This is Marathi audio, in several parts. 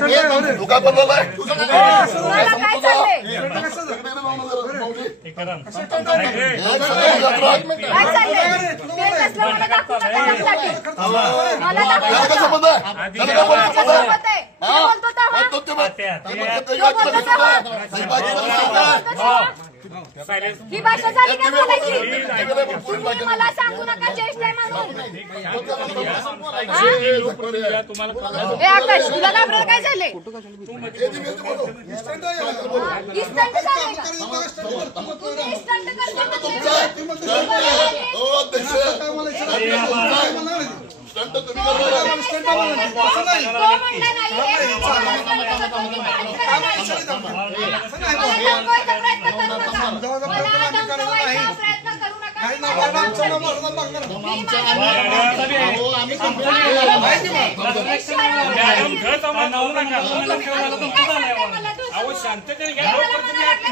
तू काय बोललाय ही भाषा झाली का बोलायची? मला सांगू नका ज्येष्ठ आहे म्हणून. आकाश तुला घाबरलं काय झालंय? इस्टंट झाले का? तुम्ही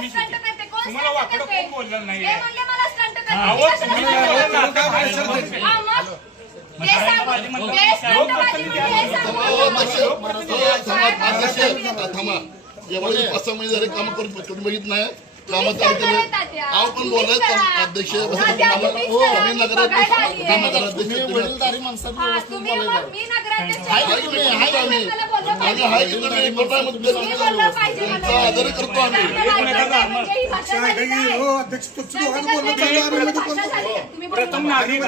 इस्टंट तुम्हाला वाकडं कोण बोललं नाही एवढे 5-6 महिने झाले काम करून तुम्ही बघित नाही कामात आव पण बोलत अध्यक्ष वडीलधारी माणसात आदर करतो आम्ही प्रथम नागरिक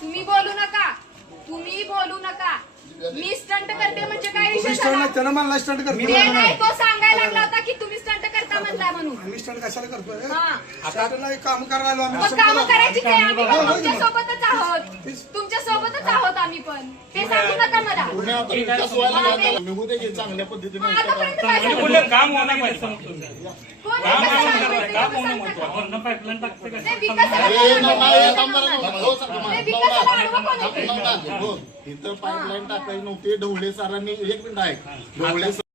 तुम्ही बोलू नका. तुम्ही बोलू नका. मी स्टंट करते म्हणजे काय विषय त्यानं मला स्टंट करतो. नाही तो सांगायला लागला होता की तुम्ही स्टंट करता म्हणला म्हणून. आम्ही स्टंट कशाला करतोय? आता नाही काम करायला आम्ही काम करायची काय? आम्ही पण तुमच्या सोबतच आहोत. तुमच्या सोबतच आहोत आम्ही पण. ते सांगू नका मला. चांगल्या पद्धतीने आतापर्यंत काम होणार पाहिजे. इथं पाईपलाईन टाकायची नव्हती. ढवळे सरांनी 1 मिनिट आहे. ढवळे